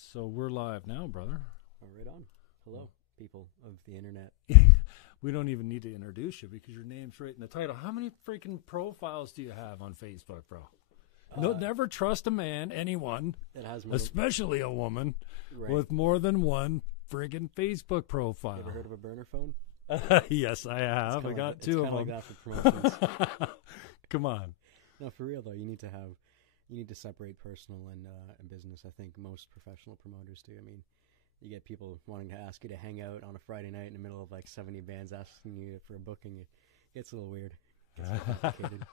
So we're live now, brother. Oh, right on. Hello, people of the internet. We don't even need to introduce you because your name's right in the title. How many freaking profiles do you have on Facebook, bro? No, never trust a man, anyone, It has especially a woman, right. with more than one friggin' Facebook profile. You ever heard of a burner phone? Yes, I have. I got two of them. It's kind of like that for promotions. Come on. No, for real though, you need to separate personal and business. I think most professional promoters do. I mean, you get people wanting to ask you to hang out on a Friday night in the middle of like 70 bands asking you for a booking. It gets a little weird. It gets a little complicated.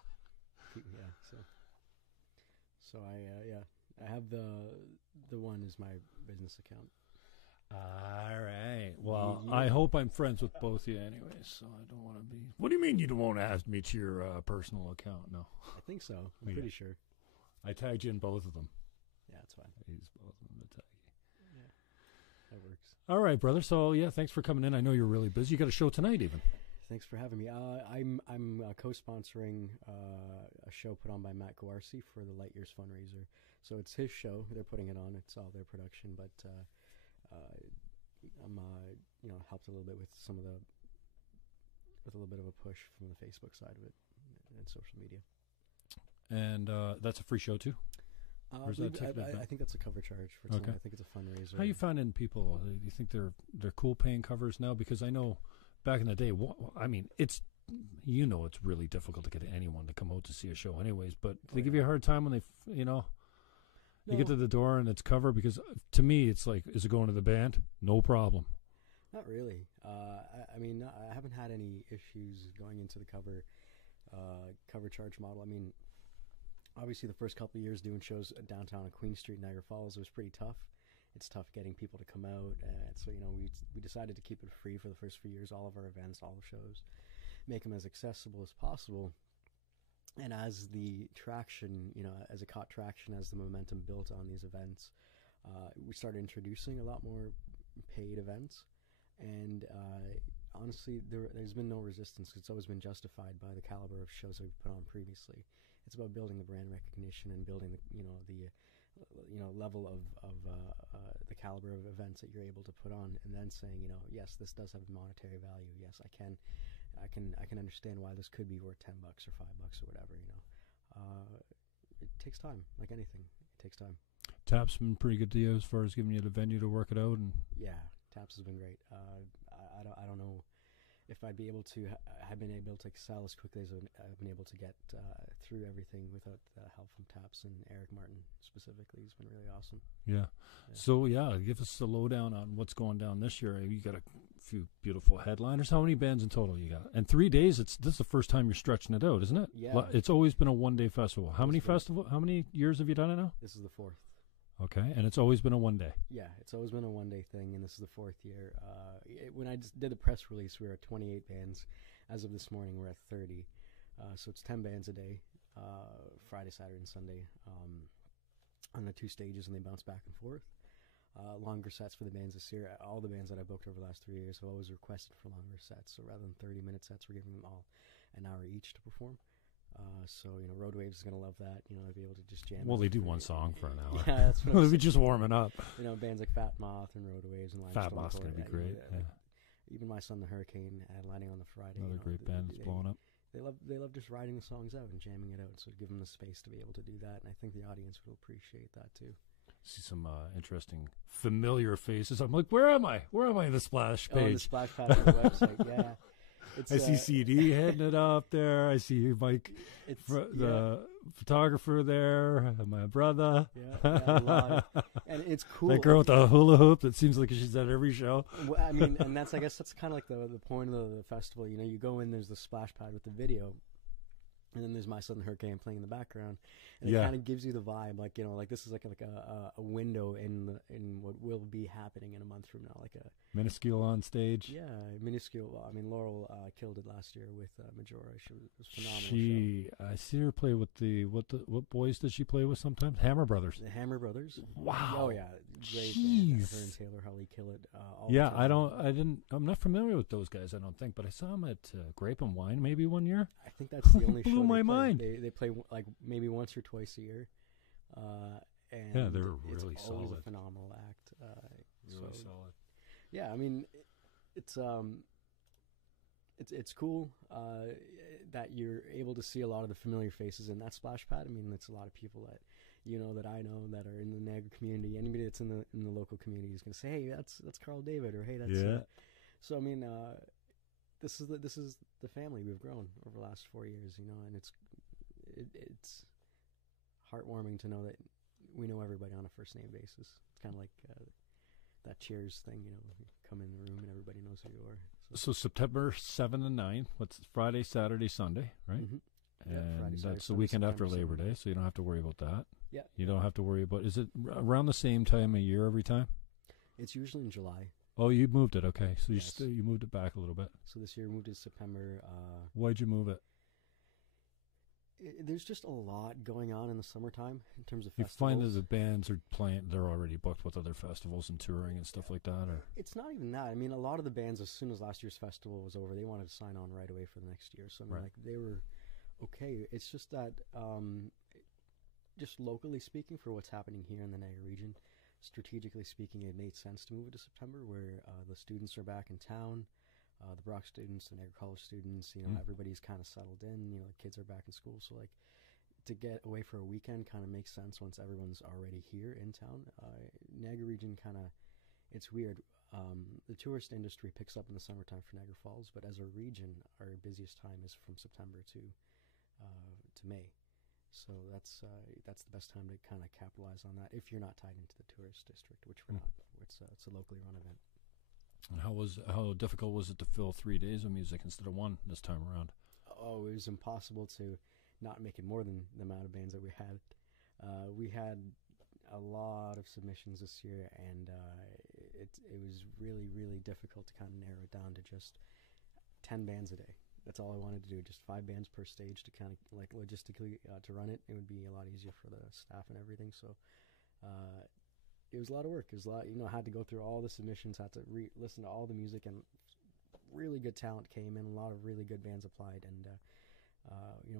Yeah, so I have the one is my business account. All right. Well, I hope I'm friends with both of you anyways, so I don't want to be... What do you mean you won't ask me to your personal account? No. I think so. I'm pretty sure. I tagged you in both of them. Yeah, that's fine. I used both of them to tag you. Yeah, that works. All right, brother. So, yeah, thanks for coming in. I know you're really busy. You got a show tonight even. Thanks for having me. I'm co-sponsoring a show put on by Matt Guirguis for the Light Years fundraiser. So it's his show. They're putting it on. It's all their production, but I'm helped a little bit with a little bit of a push from the Facebook side of it and social media. And that's a free show too. I think that's a cover charge for tonight. I think it's a fundraiser. How you finding people? Do you think they're cool paying covers now? Because I know back in the day, I mean, it's really difficult to get anyone to come out to see a show, anyways. But they give you a hard time when you get to the door and it's cover. Because to me, it's like, is it going to the band? No problem. Not really. I mean, I haven't had any issues going into the cover charge model. I mean, obviously the first couple of years doing shows downtown on Queen Street, Niagara Falls, it was pretty tough. It's tough getting people to come out. So, we decided to keep it free for the first few years, all of our events, all the shows, make them as accessible as possible. And as the traction, as it caught traction, as the momentum built on these events, we started introducing a lot more paid events. And honestly, there's been no resistance. It's always been justified by the caliber of shows that we've put on previously. It's about building the brand recognition and building the level of the caliber of events that you're able to put on, and then saying, yes, this does have a monetary value. Yes, I can understand why this could be worth $10 or $5 or whatever. It takes time, like anything. It takes time. Tap's been pretty good to you as far as giving you the venue to work it out, and Taps has been great. I don't know if I'd be able to have been able to excel as quickly as I've been able to get through everything without the help from Taps and Eric Martin specifically. He's been really awesome. Yeah. So, give us the lowdown on what's going down this year. You got a few beautiful headliners. How many bands in total you got? And 3 days, this is the first time you're stretching it out, isn't it? Yeah. It's always been a one-day festival. How many years have you done it now? This is the fourth. Okay, and it's always been a one-day. Yeah, it's always been a one-day thing, and this is the fourth year. When I just did the press release, we were at 28 bands. As of this morning, we're at 30. So it's 10 bands a day, Friday, Saturday, and Sunday, on the two stages, and they bounce back and forth. Longer sets for the bands this year. All the bands that I booked over the last 3 years have always requested for longer sets. So rather than 30-minute sets, we're giving them all an hour each to perform. So, Road Waves is going to love that. I'd be able to just jam. Well, they do one song for an hour. Yeah, that's what I'm We're just warming up. Bands like Fat Moth and Road Waves and Limestone. Fat Moth's going to be great. Even My Son the Hurricane headlining on the Friday. Another great band that's blowing up. They love just writing the songs out and jamming it out. So give them the space to be able to do that. And I think the audience will appreciate that too. See some interesting, familiar faces. I'm like, where am I? Where am I in the splash page? Oh, the splash page on the website, yeah. I see CD heading it up there. I see Mike, the photographer there, my brother. Yeah, and it's cool. That girl with the hula hoop that seems like she's at every show. Well, I mean, and I guess that's kind of like the point of the festival. You go in, there's the splash pad with the video, and then there's My Southern Hurricane playing in the background, and it kind of gives you the vibe, like this is like a window in what will be happening in a month from now, like a minuscule on stage. Yeah, minuscule. I mean, Laurel killed it last year with Majora. She was phenomenal. I see her play with what boys does she play with sometimes? Hammer Brothers. The Hammer Brothers. Wow. Oh yeah, great. Her and Taylor Harley kill it. I'm not familiar with those guys. I don't think, but I saw them at Grape and Wine maybe one year. I think that's the only show. Blew my mind. They play like maybe once or twice a year. And they're really it's solid. Always a phenomenal act. Yeah, I mean, it's cool that you're able to see a lot of the familiar faces in that splash pad. I mean, it's a lot of people that that I know that are in the Niagara community. Anybody that's in the local community is going to say, "Hey, that's Carl David," or "Hey, that's." So I mean, this is the family we've grown over the last 4 years, and it's heartwarming to know that we know everybody on a first name basis. It's kind of like that Cheers thing, you come in the room and everybody knows who you are. So September 7 and 9, what's Friday, Saturday, Sunday, right? Mm-hmm. And Friday, Saturday, that's the weekend September after Labor 7. Day, so you don't have to worry about that. Yeah. You don't have to worry about, is it around the same time of year every time? It's usually in July. Oh, you moved it, okay. So Yes. you moved it back a little bit. So this year we moved to September. Why'd you move it? There's just a lot going on in the summertime in terms of You festivals. find that the bands are playing, they're already booked with other festivals and touring and stuff like that, or? It's not even that. I mean, a lot of the bands, as soon as last year's festival was over, they wanted to sign on right away for the next year. So I mean, Right. they were okay. It's just that, just locally speaking, for what's happening here in the Niagara region, strategically speaking, it made sense to move it to September, where the students are back in town. The Brock students, the Niagara College students, everybody's kind of settled in. The kids are back in school, so like to get away for a weekend kind of makes sense once everyone's already here in town. Niagara region it's weird. The tourist industry picks up in the summertime for Niagara Falls, but as a region, our busiest time is from September to May. So that's the best time to kind of capitalize on that if you're not tied into the tourist district, which we're not. It's a locally run event. And how difficult was it to fill 3 days of music instead of one this time around? Oh, it was impossible to not make it more than the amount of bands that we had. We had a lot of submissions this year, and it was really, really difficult to kind of narrow it down to just 10 bands a day. That's all I wanted to do, just 5 bands per stage to kind of, like, logistically, to run it. It would be a lot easier for the staff and everything, so it was a lot of work. It was a lot, I had to go through all the submissions, had to listen to all the music, and really good talent came in. A lot of really good bands applied, and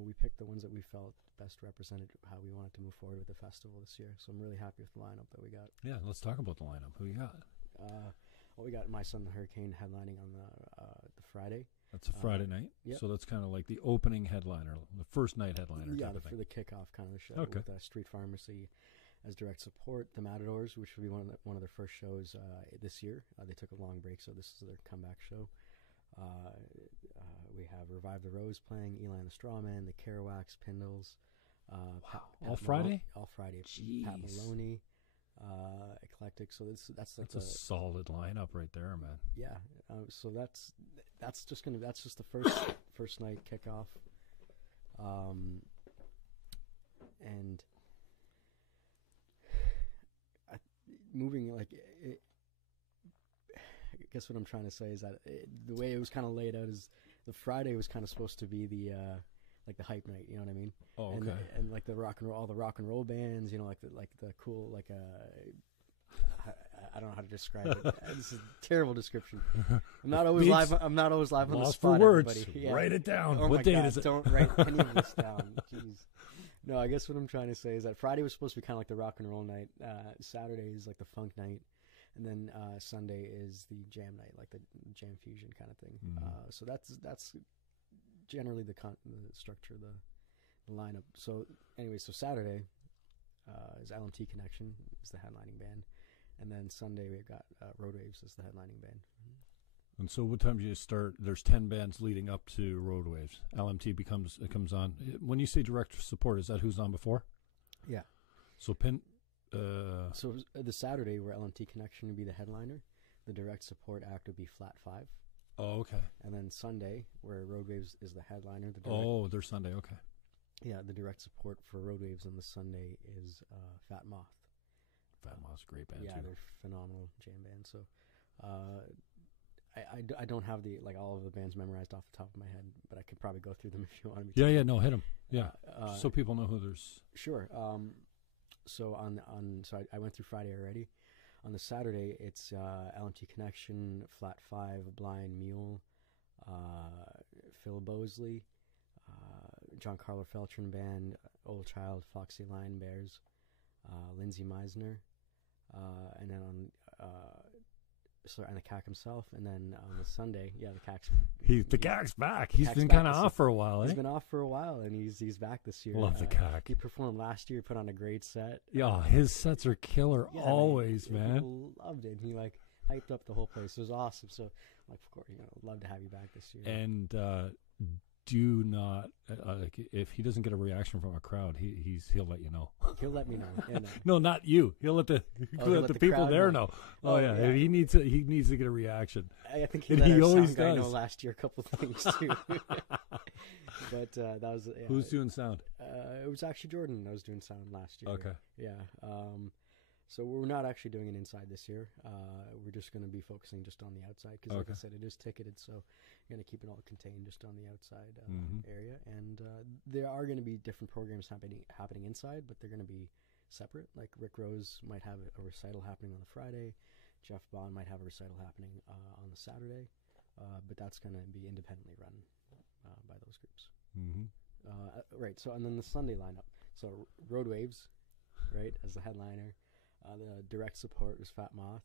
we picked the ones that we felt best represented how we wanted to move forward with the festival this year. So I'm really happy with the lineup that we got. Yeah, let's talk about the lineup. Who you got? We got My Son the Hurricane headlining on the Friday. That's a Friday night. Yep. So that's kind of like the opening headliner, the first night headliner. Yeah, type of for thing. the kickoff kind of the show, Okay. with Street Pharmacy as direct support. The Matadors, which will be one of their first shows this year. They took a long break, so this is their comeback show. We have Revive the Rose playing, Eli and the Strawman, the Kerouacs, Pindles. All Friday? All Friday. Jeez. Pat Maloney, Eclectic. So that's a solid lineup right there, man. Yeah. So that's just the first night kickoff. And moving I guess what I'm trying to say is that the way it was kind of laid out is the Friday was kind of supposed to be the like the hype night, you know what I mean? Oh, okay. And like the rock and roll, all the rock and roll bands, like the cool, like I don't know how to describe it. This is a terrible description. I'm not always live on the Lost spot. for words. Everybody. Yeah. Write it down. Oh What my date God, is it? Don't write any of this down. Jeez. No, I guess what I'm trying to say is that Friday was supposed to be kind of like the rock and roll night. Saturday is like the funk night. And then Sunday is the jam night, like the jam fusion kind of thing. Mm-hmm. So that's generally the structure of the lineup. So anyway, so Saturday is LMT Connection is the headlining band. And then Sunday we've got Road Waves as the headlining band. And so what time do you start? There's 10 bands leading up to Road Waves. LMT comes on. When you say direct support, is that who's on before? Yeah. So So the Saturday where LMT Connection would be the headliner, the direct support act would be Flat 5. Oh, okay. And then Sunday where Road Waves is the headliner. They're Sunday, okay. Yeah, the direct support for Road Waves on the Sunday is Fat Moth. Fat Moth's a great band yeah, too. they're phenomenal jam band. So I don't have all of the bands memorized off the top of my head, but I could probably go through them if you want me to. Yeah, no, hit them. Yeah, so people know who there's. Sure. So I went through Friday already. On the Saturday, it's LMT Connection, Flat 5, Blind Mule, Phil Bosley, John Carlo Feltrin Band, Old Child, Foxy Lion Bears, Lindsay Meisner, and then on and the CAC himself, and then on the Sunday, the CAC's CAC's back. He's been kind of off for a while. He's been off for a while, and he's back this year. Love the CAC. He performed last year, put on a great set. Yeah, his sets are killer always, man. People loved it. He hyped up the whole place. It was awesome. So, of course, love to have you back this year. And do not if he doesn't get a reaction from a crowd, he'll let you know. He'll let me know. Yeah, no, not you. He'll let the people there know. Oh yeah. He needs to get a reaction. I think he always does. I know last year a couple of things too. But that was who's doing sound? It was actually Jordan that was doing sound last year. Okay. Yeah. So we're not actually doing it inside this year. We're just going to be focusing just on the outside because, like I said, it is ticketed. So we're going to keep it all contained just on the outside area. And there are going to be different programs happening inside, but they're going to be separate. Like Rick Rose might have a recital happening on the Friday. Jeff Bond might have a recital happening on the Saturday. But that's going to be independently run by those groups. Mm-hmm. Right. So, and then the Sunday lineup. So Road Waves, right, as the headliner. The direct support was Fat Moth.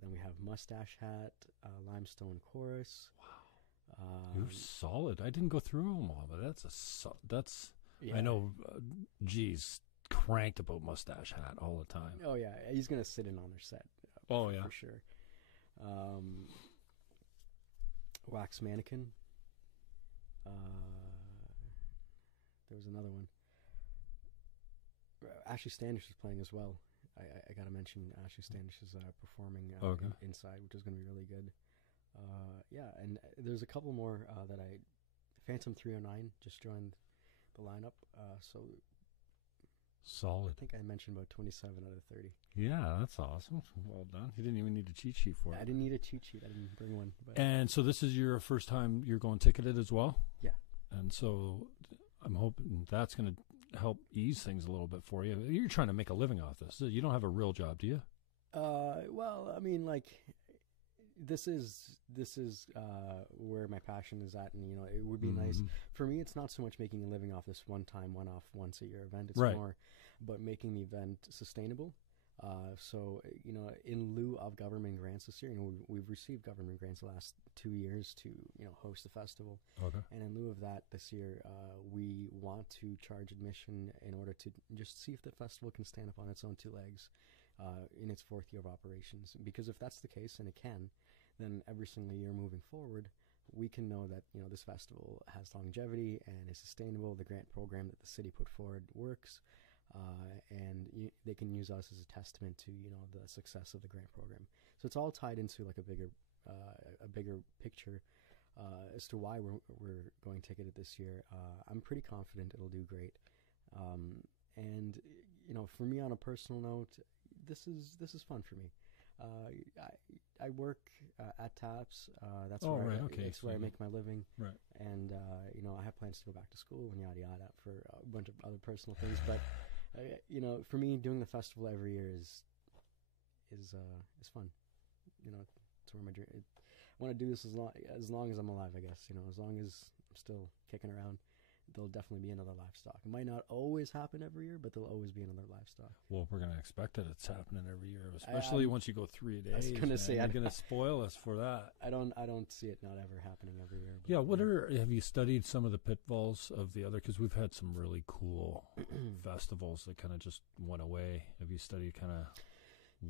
Then we have Mustache Hat, Limestone Chorus. Wow, you're solid. I didn't go through them all, but that's. Yeah. I know. G's cranked about Mustache Hat all the time. Oh yeah, he's gonna sit in on their set. For sure. Wax Mannequin. There was another one. Ashley Standish is playing as well. I got to mention Ashley Standish is performing inside, which is going to be really good. And there's a couple more that Phantom 309 just joined the lineup. So solid. I think I mentioned about 27 out of 30. Yeah, that's awesome. Well done. You didn't even need a cheat sheet for it. I didn't need a cheat sheet. I didn't bring one. But and so this is your first time you're going ticketed as well? Yeah. And so I'm hoping that's going to help ease things a little bit for you. You're trying to make a living off this. You don't have a real job, do you? Well, I mean, like, this is where my passion is at, and it would be nice for me. It's not so much making a living off this one-off, once-a-year event. It's more but making the event sustainable. So in lieu of government grants this year, we've received government grants the last 2 years to host the festival. Okay. And in lieu of that, this year we want to charge admission in order to just see if the festival can stand up on its own two legs in its fourth year of operations. Because if that's the case, and it can, then every single year moving forward, we can know that this festival has longevity and is sustainable. The grant program that the city put forward works. And they can use us as a testament to the success of the grant program. So it's all tied into like a bigger picture as to why we're going ticketed this year. I'm pretty confident it'll do great. And for me, on a personal note, this is fun for me. I work at TAPS. That's where I make my living. Right. And I have plans to go back to school and yada yada for a bunch of other personal things, but. For me, doing the festival every year is fun. It's where my dream. I want to do this as long as I'm alive, I guess. As long as I'm still kicking around, there'll definitely be another Livestock. It might not always happen every year, but there'll always be another Livestock. Well, we're gonna expect that it's happening every year, especially once you go 3 days. I was gonna say you're gonna spoil us for that. I don't see it not ever happening every year. Yeah, have you studied some of the pitfalls of the other? Because we've had some really cool festivals that kind of just went away. Have you studied kind of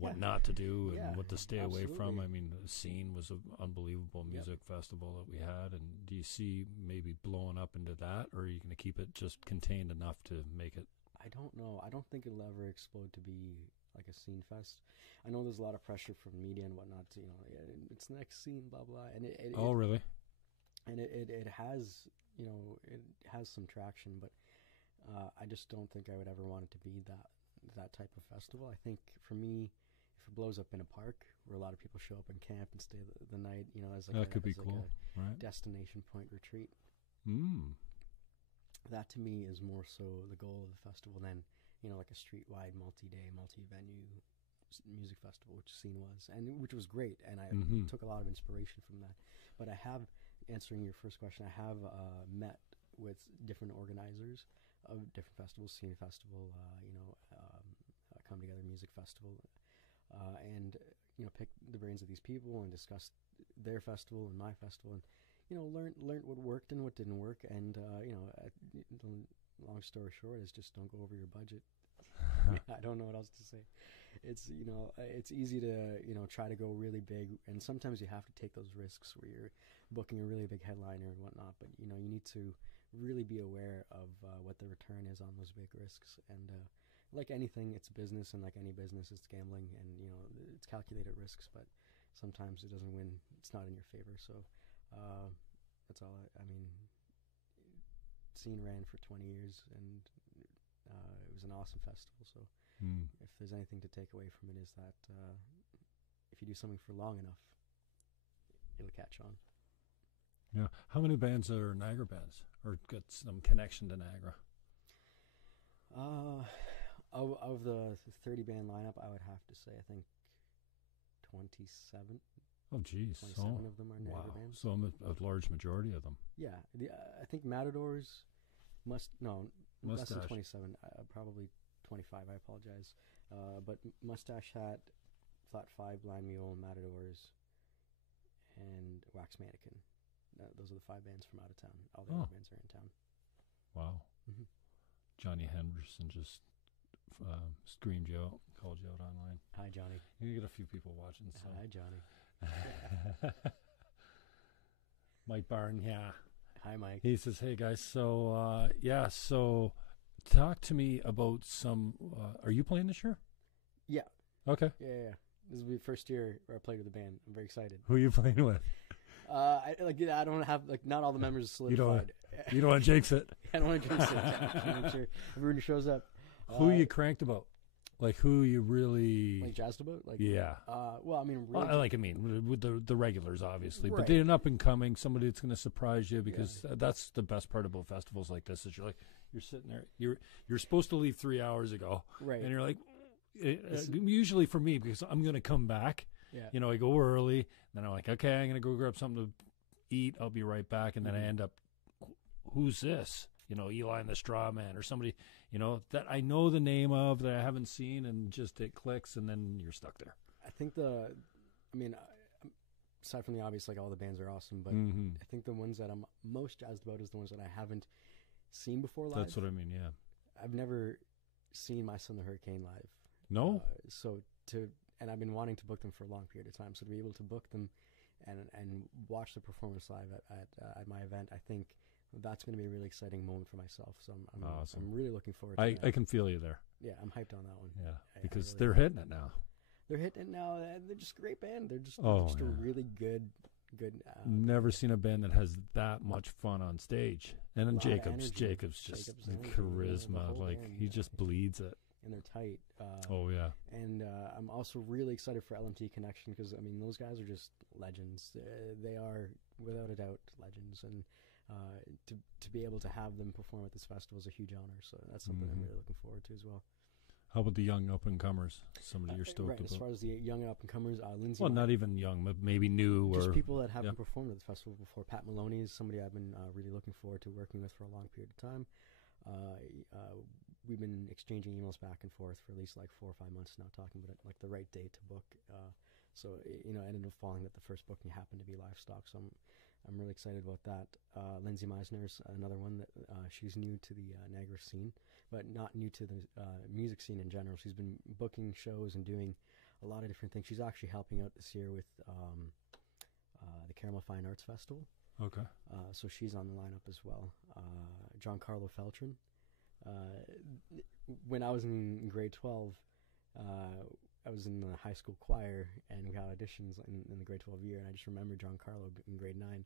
what not to do and what to stay away from? I mean, the Scene was an unbelievable music festival that we had. And do you see maybe blowing up into that, or are you going to keep it just contained enough to make it? I don't know. I don't think it'll ever explode to be like a Scene fest. I know there's a lot of pressure from media and whatnot to, it's the next Scene, blah, blah. And really? And it has, it has some traction, but I just don't think I would ever want it to be that type of festival. I think for me, if it blows up in a park where a lot of people show up and camp and stay the night, as like that could be cool, right? Destination point retreat. That to me is more so the goal of the festival than like a street-wide, multi-day, multi-venue music festival, which Scene was, and which was great, and I took a lot of inspiration from that. But I have, answering your first question, I have met with different organizers of different festivals, Scene Festival, Come Together Music Festival, and pick the brains of these people and discuss their festival and my festival, and learn what worked and what didn't work. And long story short is just don't go over your budget. I don't know what else to say. It's it's easy to try to go really big, and sometimes you have to take those risks where you're booking a really big headliner and whatnot. But you need to really be aware of what the return is on those big risks. And like anything, it's business, and like any business, it's gambling, and it's calculated risks. But sometimes it doesn't win; it's not in your favor. So that's all. I mean, scene ran for 20 years, and it was an awesome festival. So if there's anything to take away from it, is that if you do something for long enough, it'll catch on. Yeah. How many bands are Niagara bands, or got some connection to Niagara? Of the 30 band lineup, I would have to say I think 27. Oh, geez. 27 of them are Niagara bands. So a large majority of them. Yeah. I think Matadors less than 27. Probably 25. I apologize. But Mustache Hat, Flat Five, Blind Mule, Matadors, and Wax Mannequin. Those are the 5 bands from out of town. All the other bands are in town. Wow. Mm-hmm. Johnny Henderson just screamed you out, called you out online. Hi, Johnny. You get a few people watching. So. Hi, Johnny. Mike Barn, yeah. Hi, Mike. He says, hey, guys, so talk to me about some, are you playing this year? Yeah. Okay. Yeah. This will be the first year where I played with a band. I'm very excited. Who are you playing with? I don't have, not all the members are solidified. You don't want to jinx it. I don't want to jinx it. Make sure everyone shows up. Who you cranked about? Like, who you really... Like, jazzed about? Yeah. Well, I mean... Really with the regulars, obviously. Right. But they're an up-and-coming, somebody that's going to surprise you, because that's the best part about festivals like this, is you're sitting there, you're supposed to leave 3 hours ago. Right. And you're like... usually for me, because I'm going to come back. Yeah. I go early, then I'm like, okay, I'm going to go grab something to eat. I'll be right back. And then I end up, who's this? Eli and the Straw Man, or somebody, that I know the name of, that I haven't seen, and just it clicks, and then you're stuck there. I think aside from the obvious, all the bands are awesome, but I think the ones that I'm most jazzed about is the ones that I haven't seen before live. That's what I mean, yeah. I've never seen My Son the Hurricane live. No? And I've been wanting to book them for a long period of time, so to be able to book them and watch the performance live at my event, I think that's going to be a really exciting moment for myself. So I'm really looking forward to it. I can feel you there. Yeah, I'm hyped on that one. Yeah, because they're hitting it now. They're hitting it now. They're just a great band. They're just a really good. Never seen a band that has that much fun on stage. And then Jacob's just the charisma. He just bleeds it. And they're tight. And I'm also really excited for LMT Connection, because those guys are just legends. They are without a doubt legends, and to be able to have them perform at this festival is a huge honor. So that's something I'm really looking forward to as well. How about the young up and comers? Somebody you're stoked about. As far as the young up and comers, Lindsay. Well, not even young, but maybe new, just or people that haven't performed at the festival before. Pat Maloney is somebody I've been really looking forward to working with for a long period of time. We've been exchanging emails back and forth for at least 4 or 5 months now, talking about the right day to book. So it ended up falling that the first booking happened to be Livestock. So I'm really excited about that. Lindsay Meisner's another one that she's new to the Niagara scene, but not new to the music scene in general. She's been booking shows and doing a lot of different things. She's actually helping out this year with the Caramel Fine Arts Festival. Okay. So she's on the lineup as well. Giancarlo Feltrin. When I was in grade 12, I was in the high school choir, and we had auditions in the grade 12 year, and I just remember Giancarlo in grade 9,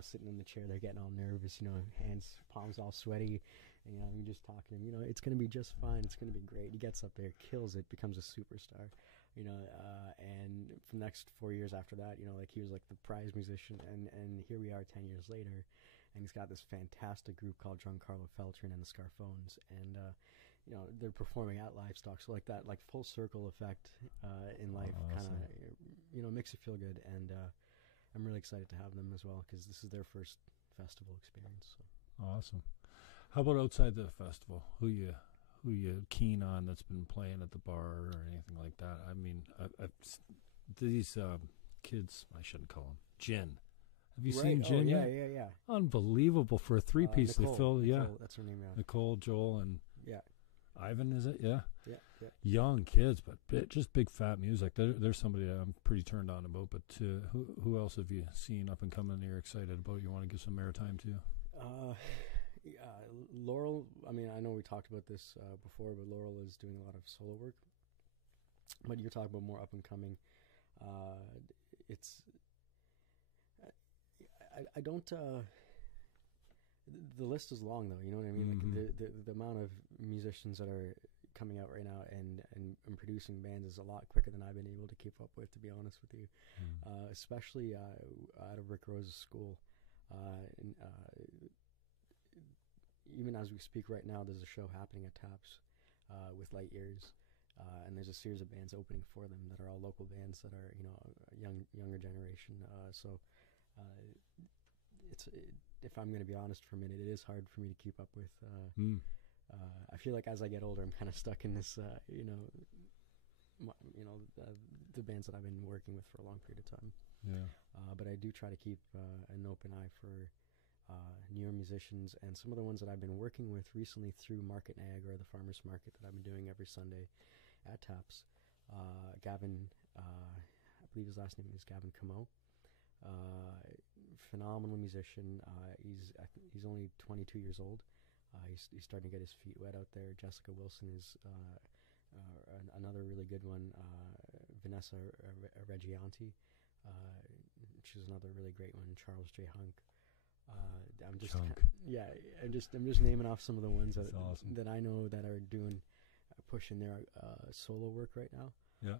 sitting in the chair there getting all nervous, hands, palms all sweaty, and, we just talking to him, it's going to be just fine, it's going to be great. He gets up there, kills it, becomes a superstar, and for the next 4 years after that, he was the prize musician, and here we are 10 years later, and he's got this fantastic group called Giancarlo Feltrin and the Scarphones, and they're performing at Livestock, so that full circle effect in life kind of makes you feel good, and I'm really excited to have them as well, because this is their first festival experience. So. Awesome. How about outside the festival? Who you keen on that's been playing at the bar or anything like that? these kids, I shouldn't call them, Gin. Have you Right. seen Gin Yeah, yet? yeah. Unbelievable for a three-piece. Nicole, They fill, yeah. Nicole, that's her name. Yeah. Nicole, Joel, and Yeah. Ivan, is it? Yeah. Yeah. Yeah. Young kids, but just big fat music. There's somebody that I'm pretty turned on about. But who else have you seen up and coming that you're excited about? You want to give some airtime to? Laurel. I mean, I know we talked about this before, but Laurel is doing a lot of solo work. But you're talking about more up and coming. It's. I don't. The list is long, though. You know what I mean? Mm-hmm. Like the amount of musicians that are coming out right now and producing bands is a lot quicker than I've been able to keep up with, to be honest with you. Especially out of Rick Rose's school. Even as we speak right now, there's a show happening at TAPS with Light Years, and there's a series of bands opening for them that are all local bands that are, you know, younger generation. If I'm going to be honest for a minute, it is hard for me to keep up with. I feel like as I get older, I'm kind of stuck in this, the bands that I've been working with for a long period of time. Yeah. But I do try to keep an open eye for newer musicians, and some of the ones that I've been working with recently through Market Niagara, the farmers market that I've been doing every Sunday at TAPS. Gavin, I believe his last name is Gavin Camo. Phenomenal musician. He's only 22 years old. He's starting to get his feet wet out there. Jessica Wilson is another really good one. Vanessa Reggianti, she's another really great one. Charles J. Hunk. I'm just naming off some of the ones that awesome. that I know that are doing pushing their solo work right now. Yeah.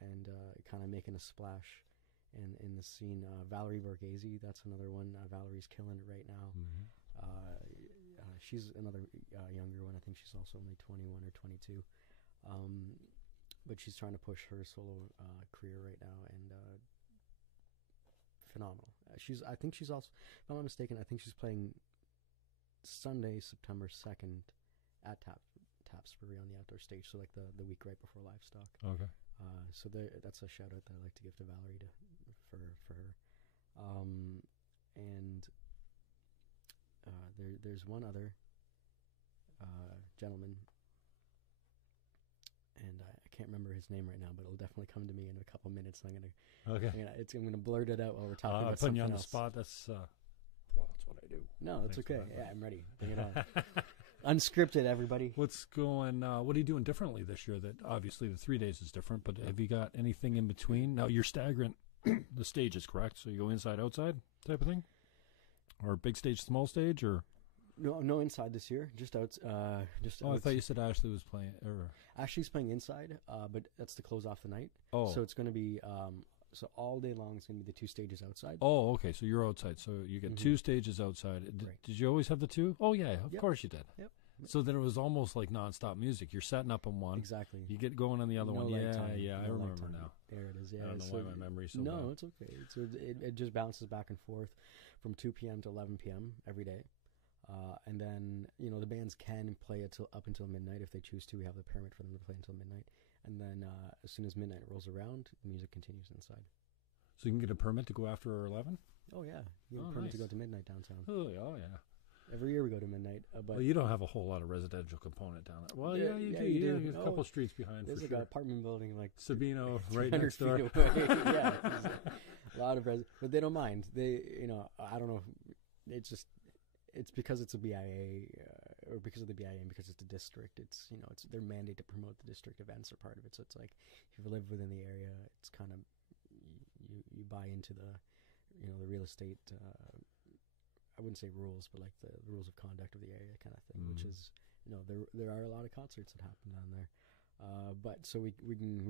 And kind of making a splash in the scene. Valerie Borghese, that's another one. Valerie's killing it right now. Mm-hmm. She's another younger one. I think she's also only 21 or 22. But she's trying to push her solo career right now, and phenomenal. I think she's also, if I'm not mistaken, I think she's playing Sunday, September 2nd at Taps Brewery on the outdoor stage. So like the week right before Livestock. Okay. So that's a shout out that I like to give to Valerie for her. And there's one other gentleman, and I can't remember his name right now, but it'll definitely come to me in a couple minutes. I'm gonna blurt it out while we're talking about putting something you on else. the spot. That's what I do. No, it's Thanks okay. for that, Yeah, buddy. I'm ready. Bring it on. Unscripted, everybody. What's going? What are you doing differently this year? That obviously the 3 days is different, but have you got anything in between? Now you're staggering the stages, correct? So you go inside, outside type of thing, or big stage, small stage, or No inside this year. Just out. I thought you said Ashley was playing. Or Ashley's playing inside, but that's to close off the night. Oh, So it's going to be so all day long. It's going to be the 2 stages outside. oh, okay. So you're outside. So you get 2 stages outside. Right. Did you always have the 2? Oh yeah, of Yep. course you did. Yep. So then it was almost like nonstop music. You're setting up on one. Exactly. You get going on the other No one. light Yeah, time. yeah. I No light remember time. now. There it is. Yeah. I don't know so why my memory's so no, bad. it's okay. So it just bounces back and forth from 2 p.m. to 11 p.m. every day. And then, the bands can play up until midnight if they choose to. We have the permit for them to play until midnight. And then as soon as midnight rolls around, the music continues inside. So you can get a permit to go after 11? Oh, yeah. You have Oh, a permit to nice. go to midnight downtown. Oh, yeah. Every year we go to midnight. But Well, you don't have a whole lot of residential component down there. Well, Yeah, you yeah, do. you do. There's a couple streets behind there's for like sure. an apartment building like Sabino, right 200 next door. feet away. Yeah. A lot of but they don't mind. They, I don't know. It's because it's a BIA, or because of the BIA, and because it's a district. It's their mandate to promote the district events are part of it. So it's like if you live within the area, it's kind of you buy into the the real estate. I wouldn't say rules, but like the rules of conduct of the area kind of thing. Which is there are a lot of concerts that happen down there. But so we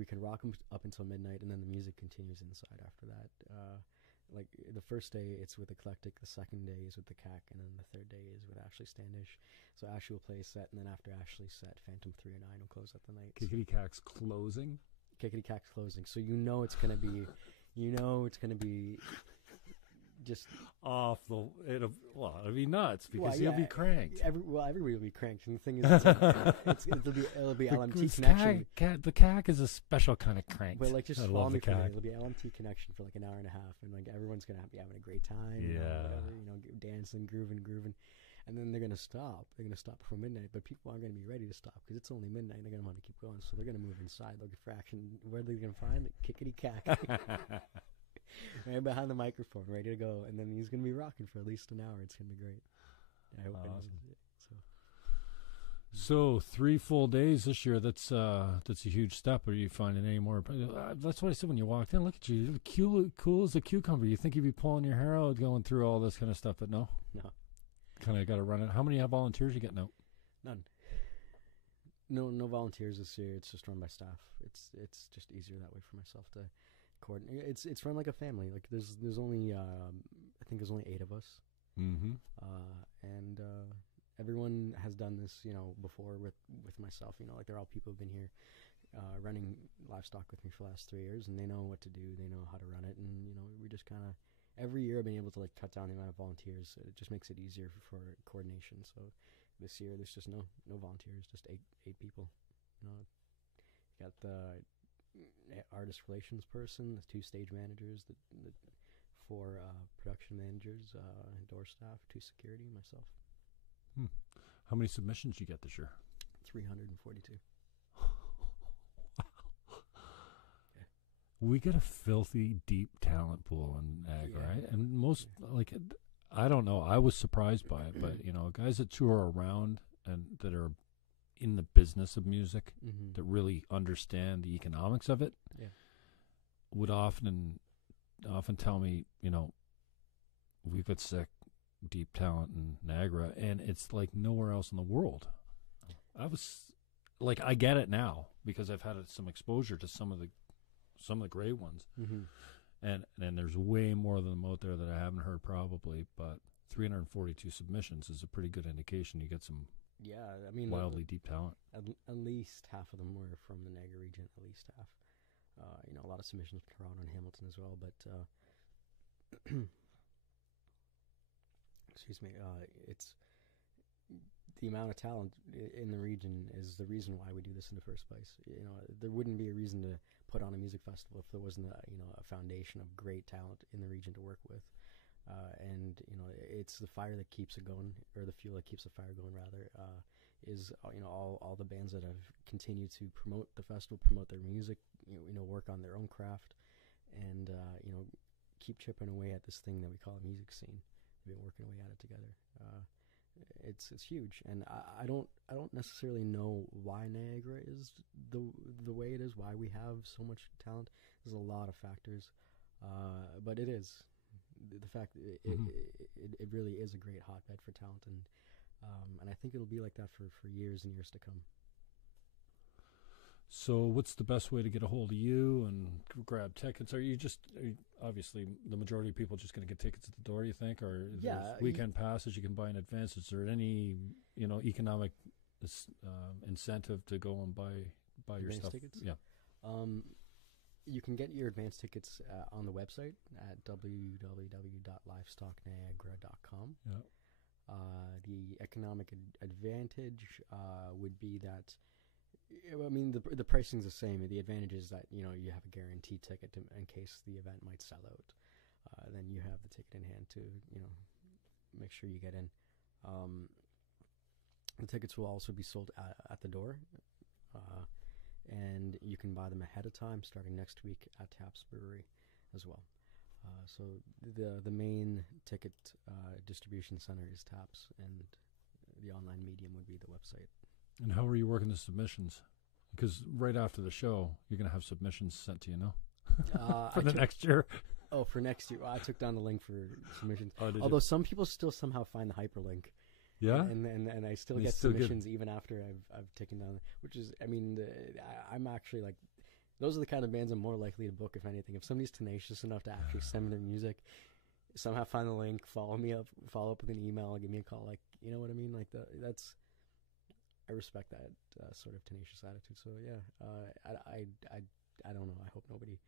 can rock them up until midnight, and then the music continues inside after that. Like the first day it's with Eclectic, the second day is with the CAC, and then the third day is with Ashley Standish. So Ashley will play a set, and then after Ashley's set, Phantom 3 and 9 will close out the night. Kickity Cack's closing. Kickity Cack's closing. So it's gonna be just off the. It'll be nuts because he'll be cranked. Everybody will be cranked. And the thing is, it'll be LMT connection. The CAC is a special kind of crank. But like, just follow me for me. It'll be LMT connection for like an hour and a half, and like everyone's gonna be having a great time. Dancing, grooving, and then they're gonna stop. They're gonna stop before midnight, but people aren't gonna be ready to stop because it's only midnight. They're gonna want to keep going, so they're gonna move inside. They'll get for action. Where are they gonna find it? Kickity cack. Right behind the microphone, ready to go, and then he's gonna be rocking for at least an hour. It's gonna be great. I hope So 3 full days this year. That's a huge step. Are you finding any more? That's what I said when you walked in. Look at you, cool as a cucumber. You think you'd be pulling your hair out, going through all this kind of stuff, but no. Kind of got to run it. How many volunteers you getting out? None. No volunteers this year. It's just run by staff. It's just easier that way for myself to coordinate. It's run like a family. Like there's only I think there's only 8 of us. Mm-hmm. And everyone has done this, before with myself. Like they're all people who've been here running livestock with me for the last 3 years, and they know what to do. They know how to run it, and we just kind of every year I've been able to like cut down the amount of volunteers. It just makes it easier for coordination. So this year there's just no volunteers, just eight people. You got the artist relations person, the 2 stage managers, the 4 production managers, door staff, 2 security, myself. How many submissions you get this year? 342. We get a filthy deep talent pool in Niagara, right? And most, like, I don't know, I was surprised by it, but, guys that tour around and that are in the business of music, that really understand the economics of it, would often tell me, we've got sick, deep talent in Niagara, and it's like nowhere else in the world. I was, like, I get it now because I've had some exposure to some of the great ones, and there's way more of them out there that I haven't heard probably, but 342 submissions is a pretty good indication you get some wildly deep talent. At least half of them were from the Niagara region, at least half. A lot of submissions from Toronto and Hamilton as well, but excuse me, it's the amount of talent in the region is the reason why we do this in the first place. There wouldn't be a reason to put on a music festival if there wasn't a foundation of great talent in the region to work with. And it's the fire that keeps it going, or the fuel that keeps the fire going rather, is all the bands that have continued to promote the festival, promote their music, work on their own craft, and keep chipping away at this thing that we call a music scene. We've been working away at it together. It's huge, and I don't necessarily know why Niagara is the way it is, why we have so much talent. There's a lot of factors, but it is the fact it really is a great hotbed for talent, and I think it'll be like that for years and years to come. So what's the best way to get a hold of you and grab tickets? Obviously the majority of people just going to get tickets at the door, you think? Or there's weekend passes you can buy in advance? Is there any, economic incentive to go and buy your stuff? Tickets? Yeah. You can get your advance tickets on the website at www.livestockniagara.com. Yeah. The economic advantage would be that, the pricing's the same. The advantage is that you have a guaranteed ticket in case the event might sell out. Then you have the ticket in hand to make sure you get in. The tickets will also be sold at the door, and you can buy them ahead of time starting next week at Taps Brewery as well. So the main ticket distribution center is Taps, and the online medium would be the website. And how are you working the submissions? Because right after the show, you're going to have submissions sent to you, no? For next year? Oh, for next year. Well, I took down the link for submissions. Although some people still somehow find the hyperlink. Yeah? And I still get submissions even after I've taken down, which is, I'm actually like, those are the kind of bands I'm more likely to book, if anything. If somebody's tenacious enough to actually send me their music, somehow find the link, follow up with an email, give me a call, like, you know what I mean? Like, I respect that sort of tenacious attitude. So yeah, I don't know. I hope nobody,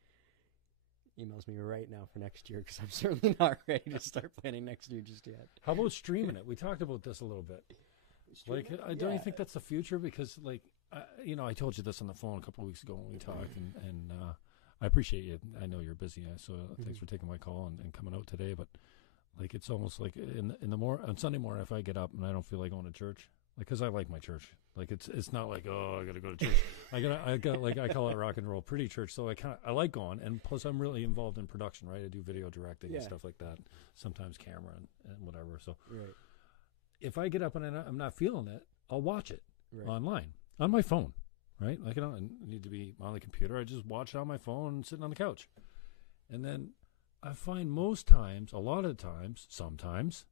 emails me right now for next year because I'm certainly not ready to start planning next year just yet. How about streaming it? We talked about this a little bit. Don't you think that's the future? Because, I told you this on the phone a couple of weeks ago when we talked, and I appreciate you. I know you're busy, so thanks for taking my call and coming out today. But it's almost like on Sunday morning, if I get up and I don't feel like going to church, because I like my church. It's not like, oh, I got to go to church. I got I call it rock and roll pretty church. So I like going, and plus I'm really involved in production, right? I do video directing and stuff like that. Sometimes camera and whatever. So if I get up and I'm not feeling it, I'll watch it online on my phone, right? I don't need to be on the computer. I just watch it on my phone, sitting on the couch, and then I find most times, a lot of times, sometimes,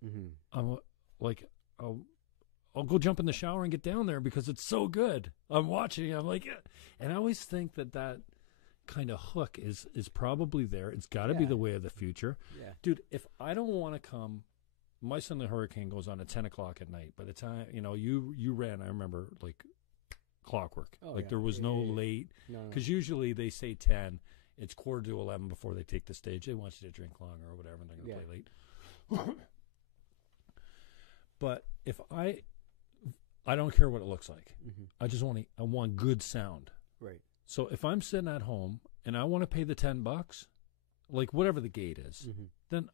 I'll go jump in the shower and get down there because it's so good. I'm watching it. I'm like, and I always think that kind of hook is probably there. It's got to be the way of the future. Yeah. Dude, if I don't want to come, my Sunday Hurricane goes on at 10 o'clock at night. By the time, you ran, I remember, clockwork. There was no late. Because usually they say 10. It's 10:45 before they take the stage. They want you to drink longer or whatever, and they're going to play late. But if I don't care what it looks like. Mm-hmm. I want good sound. Right. So if I'm sitting at home and I want to pay the $10, whatever the gate is, then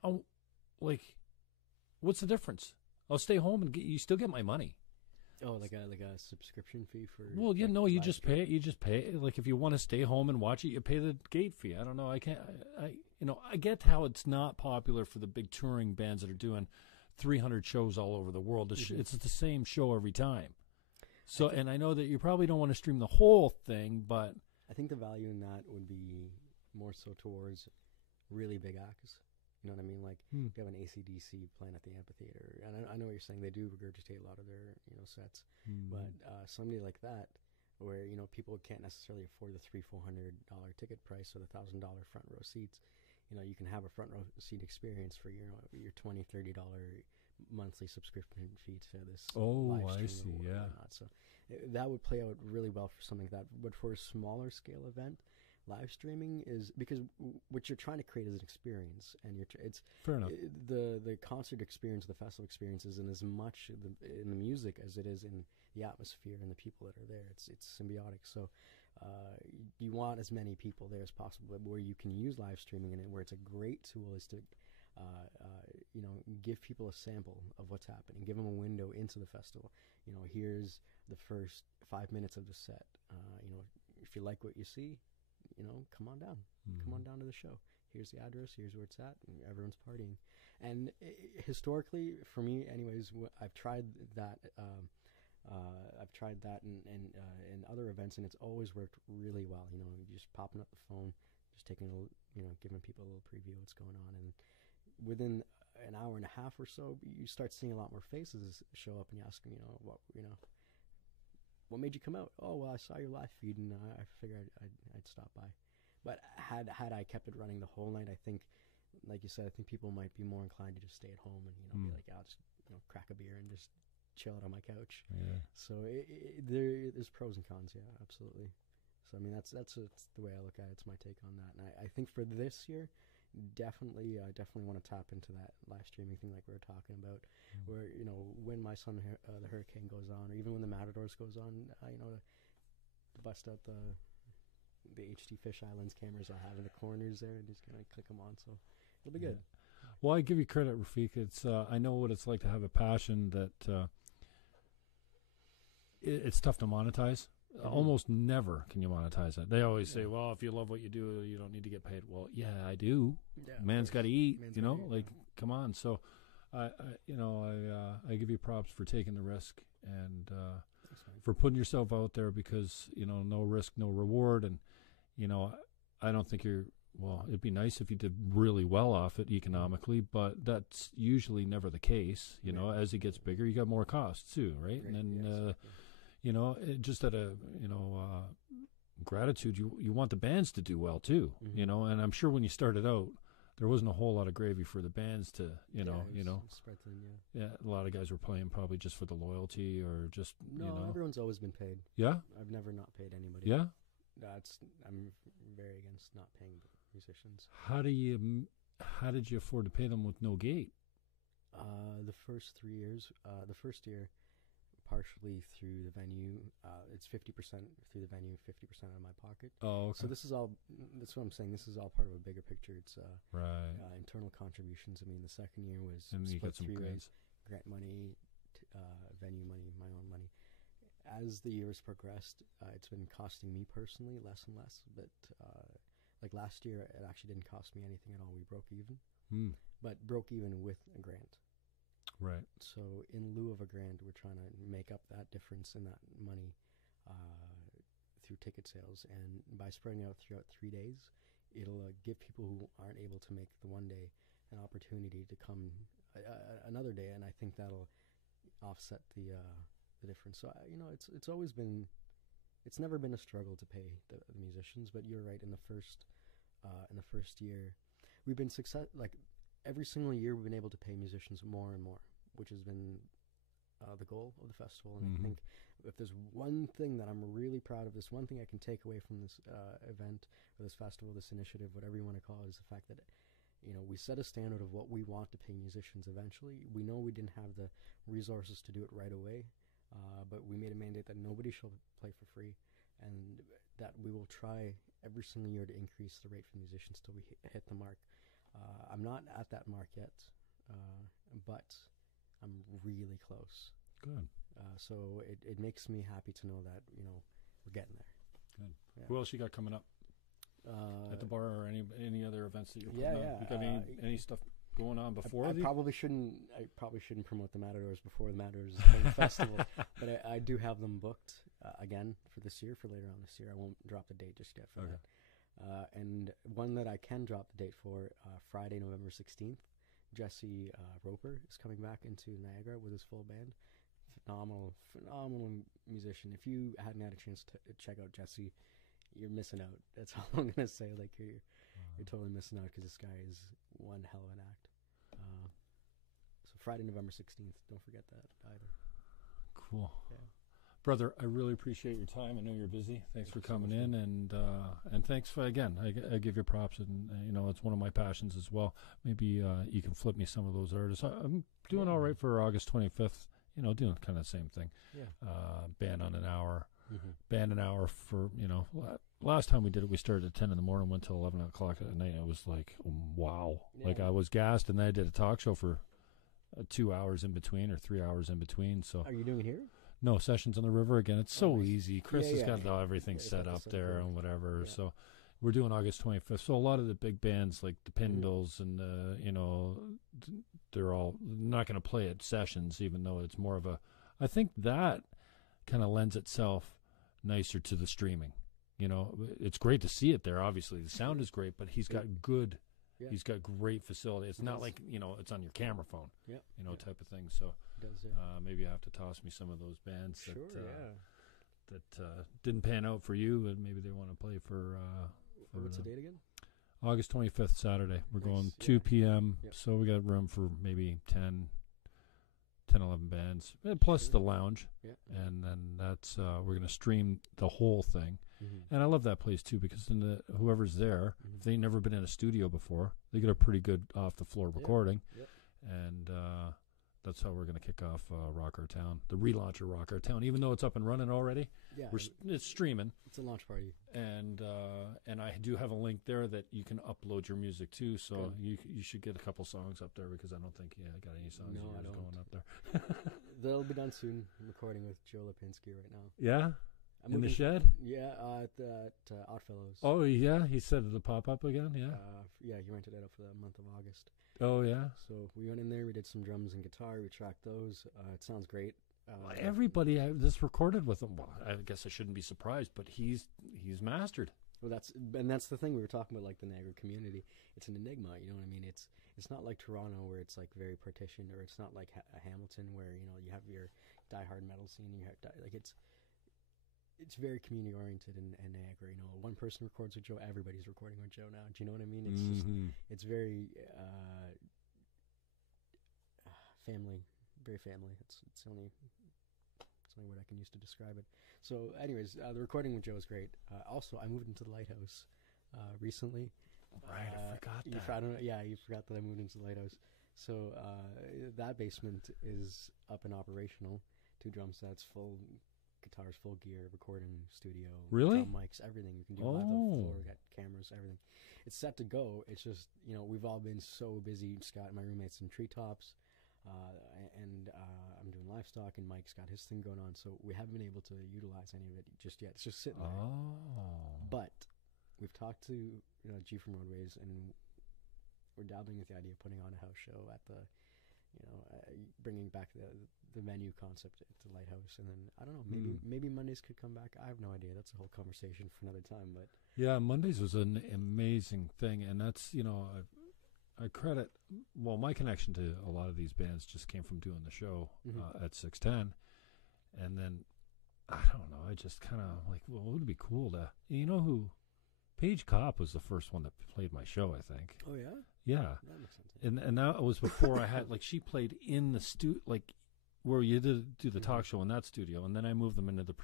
what's the difference? I'll stay home and you still get my money. Oh, like a subscription fee for? Well, you just pay it. You just pay it. If you want to stay home and watch it, you pay the gate fee. I don't know. I get how it's not popular for the big touring bands that are doing 300 shows all over the world. It's the same show every time. So, and I know that you probably don't want to stream the whole thing, but I think the value in that would be more so towards really big acts. You know what I mean? You have an AC/DC playing at the amphitheater, and I know what you're saying. They do regurgitate a lot of their sets, but somebody like that, where people can't necessarily afford the $300-400 ticket price or the $1,000 front row seats. You can have a front row seat experience for your $20-30 monthly subscription fee to this. Oh, I see. Yeah. So that would play out really well for something like that. But for a smaller scale event, live streaming is because what you're trying to create is an experience, and it's fair enough. The concert experience, the festival experience, isn't as much in the music as it is in the atmosphere and the people that are there. It's symbiotic. So. You want as many people there as possible, but where you can use live streaming in it, where it's a great tool, is to, give people a sample of what's happening, give them a window into the festival. Here's the first 5 minutes of the set. If you like what you see, come on down, come on down to the show. Here's the address. Here's where it's at. And everyone's partying. And historically, for me, anyways, I've tried that. In other events, and it's always worked really well. Just popping up the phone, just taking giving people a little preview of what's going on, and within an hour and a half or so, you start seeing a lot more faces show up, and you ask them, what made you come out? Oh, well, I saw your live feed, and I figured I'd stop by. But had I kept it running the whole night, I think, like you said, I think people might be more inclined to just stay at home and be like, I'll just crack a beer and just chill out on my couch. Yeah. So there's pros and cons. Yeah, absolutely. So I mean, that's the way I look at it. It's my take on that. And I think for this year, definitely want to tap into that live streaming thing like we were talking about, where when my son the Hurricane goes on, or even when the Matadors goes on, to bust out the HD Fish Islands cameras I have in the corners there and just kind of click them on. So it'll be good. Well, I give you credit, Rafik. It's I know what it's like to have a passion that it's tough to monetize. Almost never can you monetize it. They always say, well, if you love what you do, you don't need to get paid. Well, yeah, I do. Yeah, man's got to eat, come on. So, I give you props for taking the risk and for putting yourself out there because, no risk, no reward. And, I don't think it'd be nice if you did really well off it economically, but that's usually never the case. As it gets bigger, you got more costs too, right? And then, just out of, gratitude, you want the bands to do well too, and I'm sure when you started out, there wasn't a whole lot of gravy for the bands to, spread thin, yeah, a lot of guys were playing probably just for the loyalty or just, everyone's always been paid. Yeah? I've never not paid anybody. Yeah? I'm very against not paying musicians. How did you afford to pay them with no gate? The first 3 years, the first year, partially through the venue. It's 50% through the venue, 50% out of my pocket. Oh, okay. So this is all. That's what I'm saying. This is all part of a bigger picture. It's right. Internal contributions. I mean, the second year was And you split got some 3 grants. ways: grant money, venue money, my own money. As the years progressed, it's been costing me personally less and less. But like last year, it actually didn't cost me anything at all. We broke even, but broke even with a grant. Right. So in lieu of a grant, we're trying to make up that difference in that money through ticket sales. And by spreading out throughout 3 days, it'll give people who aren't able to make the one day an opportunity to come another day. And I think that'll offset the difference. So, it's always been, it's never been a struggle to pay the musicians, but you're right. In the first year, we've been like every single year we've been able to pay musicians more and more, which has been the goal of the festival. And I think if there's one thing that I'm really proud of, this one thing I can take away from this event or this festival, this initiative, whatever you want to call it, is the fact that we set a standard of what we want to pay musicians eventually. We know we didn't have the resources to do it right away, but we made a mandate that nobody shall play for free, and that we will try every single year to increase the rate for musicians till we hit the mark. I'm not at that mark yet, but I'm really close. Good. So it makes me happy to know that we're getting there. Good. Yeah. Who else you got coming up at the bar, or any other events that you're putting on? Yeah. You got any stuff going on before? I probably shouldn't promote the Matadors before the Matadors festival, but I do have them booked again for this year, for later on this year. I won't drop the date just yet for that. And one that I can drop the date for, Friday, November 16th, Jesse Roper is coming back into Niagara with his full band. Phenomenal musician. If you hadn't had a chance to check out Jesse, you're missing out. That's all I'm going to say. Like, you're totally missing out, because this guy is one hell of an act. So Friday, November 16th. Don't forget that either. Cool. Yeah. Brother, I really appreciate your time. I know you're busy. Thanks for coming in, and thanks for, again, I give you props, and it's one of my passions as well. Maybe you can flip me some of those artists. I'm doing all right for August 25th. Doing kind of the same thing. Yeah. Band on an hour. Band an hour for, last time we did it, we started at 10 in the morning, went till 11 o'clock at night. It was like, wow. Yeah. Like, I was gassed, and then I did a talk show for 2 hours in between, or 3 hours in between. So are you doing it here? No, Sessions on the River again. It's so nice. Easy. Chris has got everything set up there and whatever. Yeah. So we're doing August 25th. So a lot of the big bands like the Pindles and they're all not going to play at Sessions, even though it's more of a. I think that kind of lends itself nicer to the streaming. It's great to see it there. Obviously, the sound is great, but he's got good. Yeah. He's got great facility. It's not like it's on your camera phone. Type of thing. So it does, maybe you have to toss me some of those bands that didn't pan out for you, and maybe they want to play for what's the date again? August 25th, Saturday. We're going 2 p.m. Yep. So we got room for maybe 10, 11 bands, plus the lounge. Yep. And then that's we're going to stream the whole thing. And I love that place too, because then whoever's there, if they've never been in a studio before, they get a pretty good off-the-floor recording. Yep. And that's how we're going to kick off Rock Our Town, the relaunch of Rock Our Town. Even though it's up and running already, it's streaming. It's a launch party. And I do have a link there that you can upload your music to, so you should get a couple songs up there, because I don't think I got any songs going up there. They'll be done soon. I'm recording with Joe Lipinski right now. Yeah? In the shed? Yeah, at Oddfellows. Oh, yeah? He said it'll pop up again? Yeah? Yeah, he rented it out for the month of August. Oh, yeah? So we went in there, we did some drums and guitar, we tracked those. It sounds great. Everybody that's recorded with him, well, I guess I shouldn't be surprised, but he's mastered. Well, that's the thing we were talking about, like the Niagara community. It's an enigma, you know what I mean? It's not like Toronto, where it's like very partitioned, or it's not like Hamilton, where you have your diehard metal scene, and you have it's very community oriented in Niagara. One person records with Joe, everybody's recording with Joe now. Do you know what I mean? It's just, it's very family, very family. It's the only word I can use to describe it. So, anyways, the recording with Joe is great. Also, I moved into the Lighthouse recently, Right, I forgot that. You forgot that I moved into the Lighthouse. So that basement is up and operational. 2 drum sets, full guitars, full gear, recording studio, Really? drum mics, everything. You can do live on the floor, we got cameras, everything. It's set to go. It's just, we've all been so busy. Scott, my roommate's in Treetops, and I'm doing Livestock, and Mike's got his thing going on, so we haven't been able to utilize any of it just yet. It's just sitting there. But we've talked to G from Roadways, and we're dabbling with the idea of putting on a house show at the, bringing back the menu concept at the Lighthouse, and then I don't know, maybe Mondays could come back. I have no idea. That's a whole conversation for another time. But yeah, Mondays was an amazing thing, and that's I credit my connection to a lot of these bands just came from doing the show at 610, and then I don't know. I just kind of like, well, it would be cool to who. Paige Kopp was the first one that played my show, I think. Oh, yeah? Yeah. That makes sense. And that was before I had, she played in the where you do the talk show in that studio, and then I moved them into the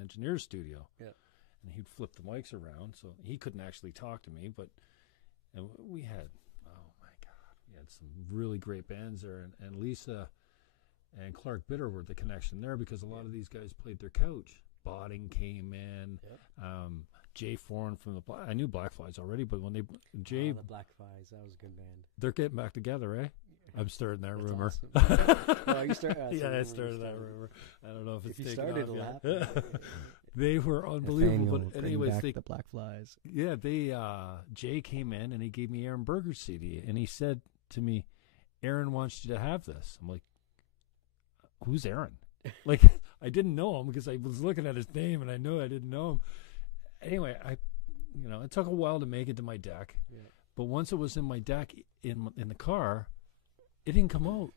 engineer's studio. Yeah. And he'd flip the mics around, so he couldn't actually talk to me, and we had, oh my God, we had some really great bands there, and Lisa and Clark Bitter were the connection there because a lot of these guys played their couch. Botting came in. Yep. Jay Foran from I knew Black Flies already, but when the Black Flies, that was a good band. They're getting back together, eh? I'm starting that rumor. Awesome. Well, you start. I started that rumor. I don't know if it's taken off yet. They were unbelievable. But anyways, the Black Flies. Yeah, Jay came in and he gave me Aaron Berger's CD, and he said to me, "Aaron wants you to have this." I'm like, "Who's Aaron?" I didn't know him because I was looking at his name and I knew I didn't know him. Anyway, it took a while to make it to my deck. Yeah. But once it was in my deck in the car, it didn't come out.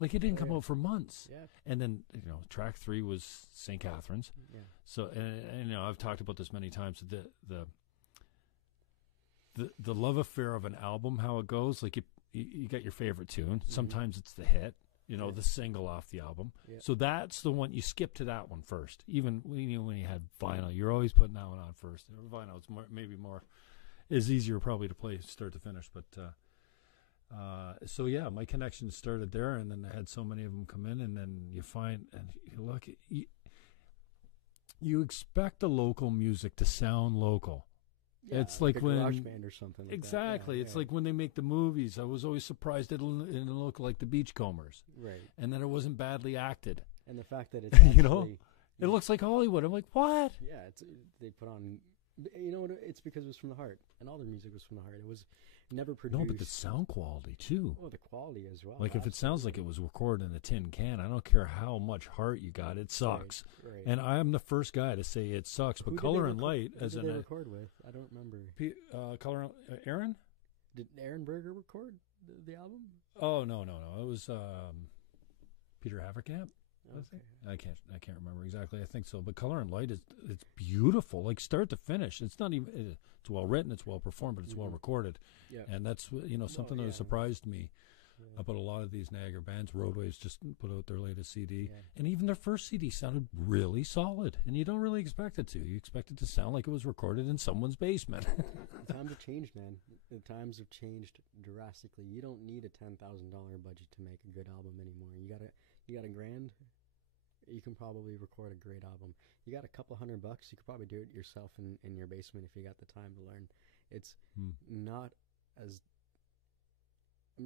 It didn't come out for months. Yeah. And then, track 3 was St. Catharines. Yeah. So, and I've talked about this many times. The love affair of an album, how it goes, you got your favorite tune. Mm-hmm. Sometimes it's the hit. The single off the album. Yeah. So that's the one, you skip to that one first. Even when you had vinyl, you're always putting that one on first. Vinyl, it's is easier probably to play start to finish. But so yeah, my connection started there, and then I had so many of them come in, and then you find, and you look, you expect the local music to sound local. Yeah, it's like when garage band or something. Exactly. It's like when they make the movies. I was always surprised it didn't look like the Beachcombers. Right. And then it wasn't badly acted. And the fact that it's actually, it looks like Hollywood. I'm like, what? Yeah, they put on. It's because it was from the heart, and all their music was from the heart. It was never produced. No, but the sound quality too. Oh, the quality as well. If it sounds like it was recorded in a tin can, I don't care how much heart you got, it sucks. Right. And I am the first guy to say it sucks. But Color and Light, who did they record with? I don't remember. Color, Aaron. Did Aaron Berger record the album? Oh no! It was Peter Haverkamp. Okay. I can't remember exactly. I think so. But Color and Light it's beautiful, start to finish. It's not even it's well written, it's well performed, but it's well recorded. Yeah. And that's something that surprised me about a lot of these Niagara bands. Roadways just put out their latest CD, and even their first CD sounded really solid. And you don't really expect it to. You expect it to sound like it was recorded in someone's basement. The times have changed, man. The times have changed drastically. You don't need a $10,000 budget to make a good album anymore. You got $1,000. You can probably record a great album. You got a couple $100, you could probably do it yourself in your basement if you got the time to learn. It's not as.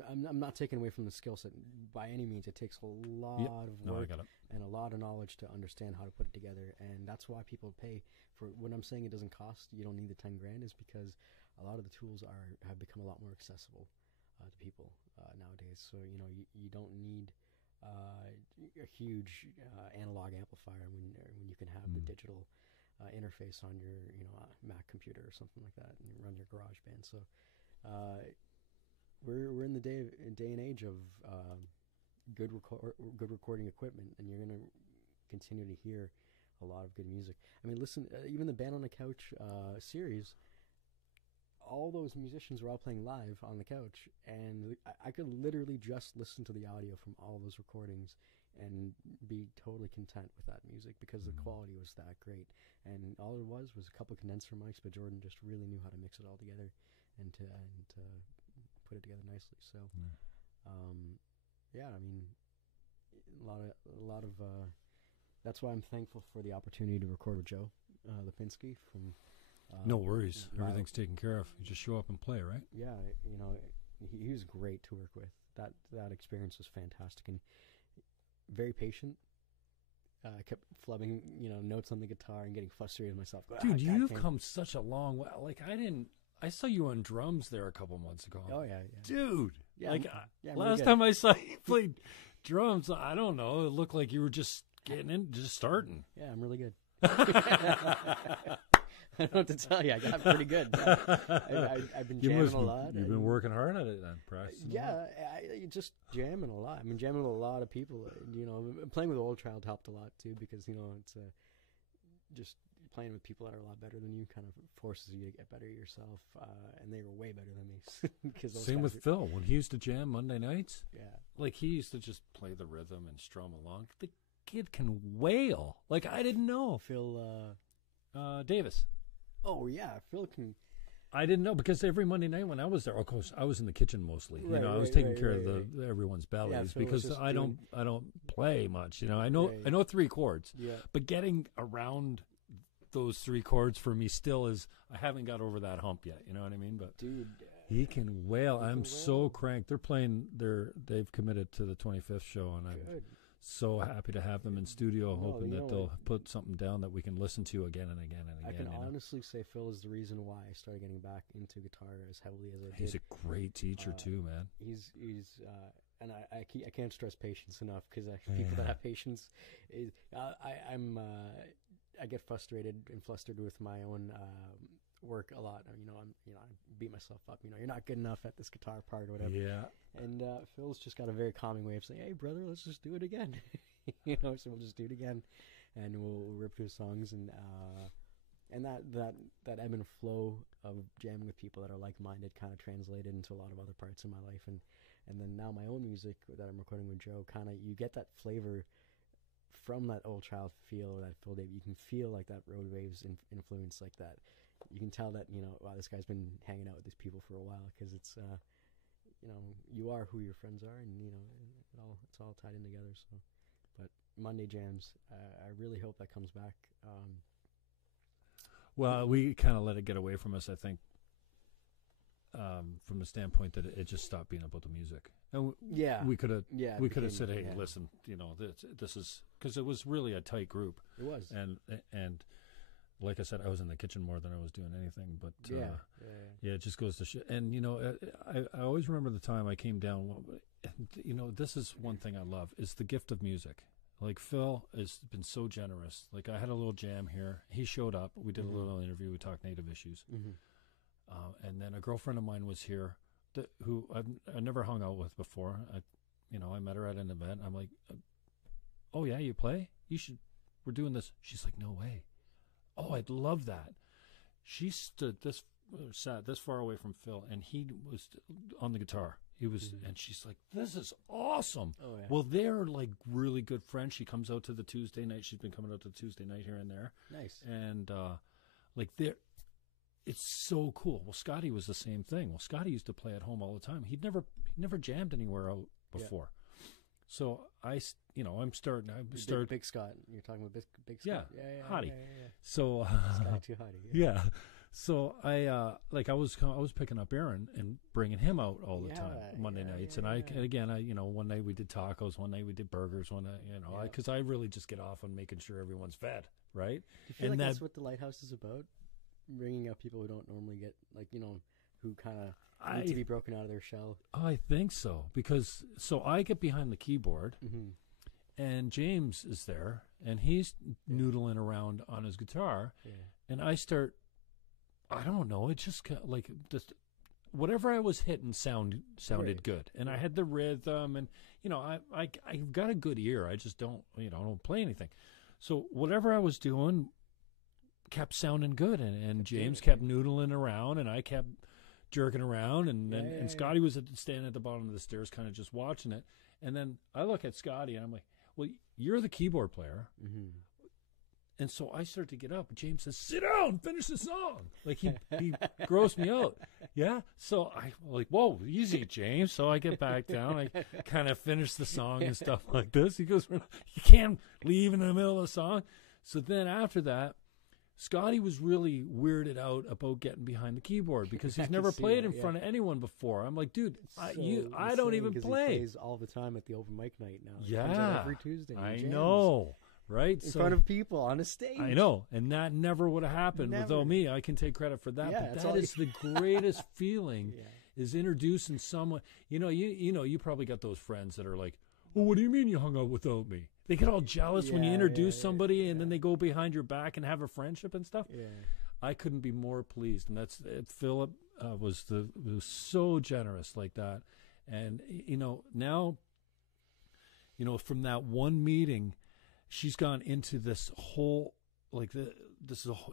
I'm not taking away from the skill set by any means. It takes a lot of work and a lot of knowledge to understand how to put it together, and that's why people pay for. When I'm saying it doesn't cost, you don't need the $10,000, is because a lot of the tools have become a lot more accessible to people nowadays. So you don't need a huge analog amplifier when you can have the digital interface on your Mac computer or something like that, and you run your GarageBand. So we're in the day and age of good recording equipment, and you're going to continue to hear a lot of good music. I mean, listen, even the Band on the Couch series. All those musicians were all playing live on the couch, and I could literally just listen to the audio from all those recordings be totally content with that music because the quality was that great. And all it was a couple condenser mics, but Jordan just really knew how to mix it all together and to put it together nicely. So, yeah, I mean, a lot of that's why I'm thankful for the opportunity to record with Joe Lipinski from. No worries, everything's taken care of. You just show up and play, right? Yeah, you know, he was great to work with. That experience was fantastic and very patient. I kept flubbing, notes on the guitar and getting frustrated with myself. Dude, you've come such a long way. Like I saw you on drums there a couple months ago. Oh yeah. Dude. Yeah, like yeah, last time I saw you play drums, I don't know, it looked like you were just just starting. Yeah, I'm really good. I don't know what to tell you. I got pretty good. I've been jamming a lot. You've been working hard at it then, practicing. Yeah, I just jamming a lot. I've been jamming with a lot of people. Playing with Old Child helped a lot too because it's just playing with people that are a lot better than you kind of forces you to get better yourself. And they were way better than me. Same with Phil when he used to jam Monday nights. Yeah, like he used to just play the rhythm and strum along. The kid can wail. Like I didn't know. Phil Davis. Oh yeah, Phil can. I didn't know because every Monday night when I was there, of course, I was in the kitchen mostly. Right, I was taking care of everyone's bellies because I don't play much. I know 3 chords, but getting around those 3 chords for me still is I haven't got over that hump yet. You know what I mean? But dude, he can wail. I'm so cranked. They're playing. They've committed to the 25th show, and I'm so happy to have them in studio, hoping that they'll put something down that we can listen to again and again and again. I can honestly say Phil is the reason why I started getting back into guitar as heavily as I did. He's a great teacher too, man. He's and I can't stress patience enough because people that have patience, I get frustrated and flustered with my own work a lot. I beat myself up. You're not good enough at this guitar part or whatever. Yeah. And Phil's just got a very calming way of saying, "Hey, brother, let's just do it again." So we'll just do it again, and we'll rip through songs and that ebb and flow of jamming with people that are like-minded kind of translated into a lot of other parts of my life, and then now my own music that I'm recording with Joe, kind of you get that flavor from that Old Child feel or that Phil Davis. You can feel like that Road Waves influence like that. You can tell that, wow, this guy's been hanging out with these people for a while because it's, you are who your friends are, and, it's all tied in together. So, but Monday jams, I really hope that comes back. Well, we kind of let it get away from us, I think, from the standpoint that it just stopped being about the music. And we could have said, hey, listen, this is, because it was really a tight group. It was. And like I said, I was in the kitchen more than I was doing anything, but it just goes to shit. And, I always remember the time I came down, this is one thing I love, is the gift of music. Like Phil has been so generous. Like I had a little jam here. He showed up. We did a little interview. We talked Native issues. And then a girlfriend of mine was here who I never hung out with before. I met her at an event. I'm like, oh yeah, you play? We're doing this. She's like, no way. Oh, I'd love that. She sat this far away from Phil, and he was on the guitar. He was, and she's like, this is awesome. Oh, yeah. Well, they're like really good friends. She comes out to the Tuesday night. She's been coming out to the Tuesday night here and there. Nice. And it's so cool. Well, Scotty was the same thing. Well, Scotty used to play at home all the time. He'd never jammed anywhere out before. Yeah. So I'm starting. Big Scott. You're talking about Big Scott. Yeah. Hottie. Yeah. So Scotty too hottie. Yeah. So I was picking up Aaron and bringing him out all the time Monday nights, and one night we did tacos, one night we did burgers, one night because I really just get off on making sure everyone's fed, right? Do you feel like that's what the Lighthouse is about? Bringing out people who don't normally get, who kind of need to be broken out of their shell. I think so, because I get behind the keyboard, and James is there, and he's noodling around on his guitar, and I start. I don't know. It just just whatever I was hitting sounded good, and I had the rhythm, and I've got a good ear. I just don't don't play anything. So whatever I was doing kept sounding good, and James kept noodling around, and I kept jerking around, and Scotty was standing at the bottom of the stairs, kind of just watching it. And then I look at Scotty, and I'm like, well, you're the keyboard player. Mm-hmm. And so I start to get up, and James says, sit down, finish the song. Like, he grossed me out. Yeah? So I like, whoa, easy, James. So I get back down. I kind of finish the song and stuff like this. He goes, you can't leave in the middle of the song. So then after that, Scotty was really weirded out about getting behind the keyboard because he's never played in front of anyone before. I'm like, dude, I don't even play. He plays all the time at the open mic night now. Yeah. He comes out every Tuesday. I know. Right? In front of people on a stage. I know. And that never would have happened without me. I can take credit for that. Yeah, but that is the greatest feeling is introducing someone. You probably got those friends that are like, oh, what do you mean you hung out without me? They get all jealous when you introduce somebody and then they go behind your back and have a friendship and stuff. Yeah. I couldn't be more pleased. And that's Philip was so generous like that. And, now, from that one meeting, she's gone into this whole,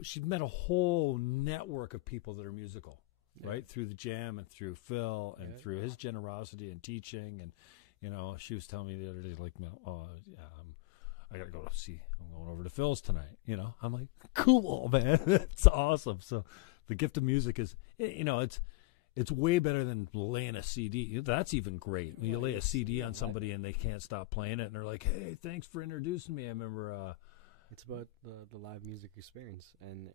she's met a whole network of people that are musical, right? Through the jam and through Phil and through his generosity and teaching. And, she was telling me the other day, like, I got to go to see, I'm going over to Phil's tonight. I'm like, cool, man. It's awesome. So the gift of music is, it's way better than laying a CD. That's even great. When you lay a CD on somebody and they can't stop playing it, and they're like, "Hey, thanks for introducing me." I remember. It's about the live music experience, and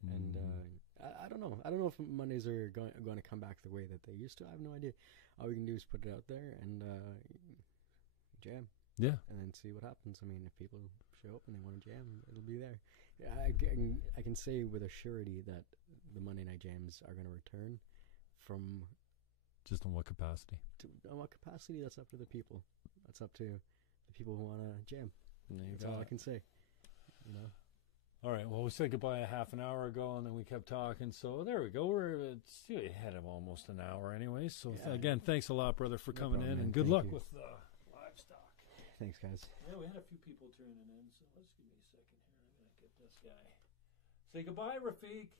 I don't know. I don't know if Mondays are going to come back the way that they used to. I have no idea. All we can do is put it out there and jam. Yeah. And then see what happens. I mean, if people show up and they want to jam, it'll be there. I can say with a surety that the Monday night jams are going to return. From just in what capacity? In what capacity? That's up to the people. That's up to the people who want to jam. That's all I can say. All right. Well, we said goodbye a half an hour ago, and then we kept talking. So there we go. We're ahead of almost an hour anyway. So again, thanks a lot, brother, for coming in, and good luck with Livestock. Thanks, guys. Yeah, we had a few people tuning in, so let's give me a second here. I'm gonna get this guy. Say goodbye, Rafik.